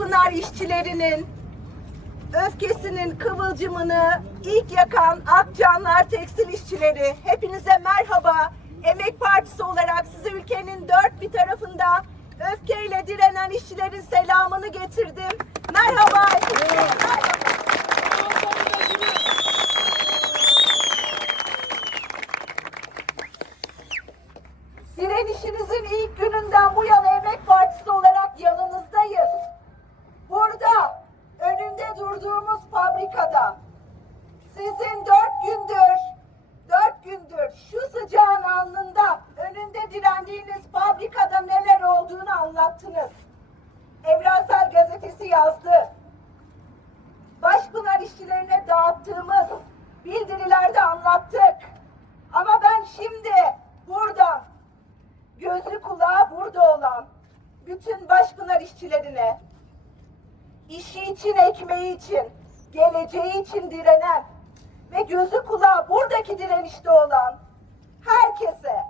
Başpınar işçilerinin öfkesinin kıvılcımını ilk yakan Akcanlar Tekstil İşçileri hepinize merhaba. Emek Partisi olarak size ülkenin dört bir tarafında öfkeyle direnen işçilerin selamını getirdim. Merhaba. Direnişinizin ilk gününden bu yana Emek Partisi olarak yanınızdayız. Burada, önünde durduğumuz fabrikada sizin dört gündür, dört gündür şu sıcağın alnında önünde direndiğiniz fabrikada neler olduğunu anlattınız. Evrensel Gazetesi yazdı. Başpınar işçilerine dağıttığımız bildirilerde anlattık. Ama ben şimdi buradan gözü kulağı burada olan bütün Başpınar işçilerine işi için, ekmeği için, geleceği için direnen ve gözü kulağı buradaki direnişte olan herkese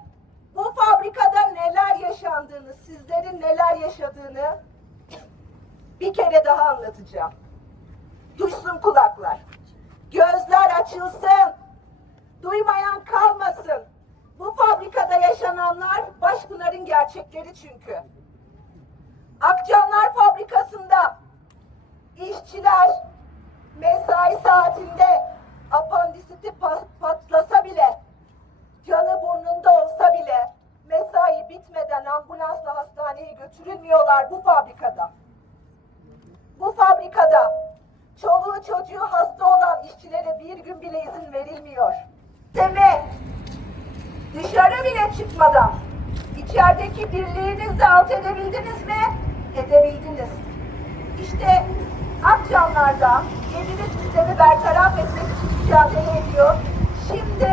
bu fabrikada neler yaşandığını, sizlerin neler yaşadığını bir kere daha anlatacağım. Duysun kulaklar. Gözler açılsın. Duymayan kalmasın. Bu fabrikada yaşananlar Başpınar'ın gerçekleri çünkü. Akçanlar Fabrikası'nda ambulansla hastaneye götürülmüyorlar bu fabrikada. Bu fabrikada çoluğu çocuğu hasta olan işçilere bir gün bile izin verilmiyor. Deme dışarı bile çıkmadan içerideki birliğinizle alt edebildiniz mi? Edebildiniz. İşte Akcanlar'da yedili sistemi bertaraf etmek için mücadele ediyor. Şimdi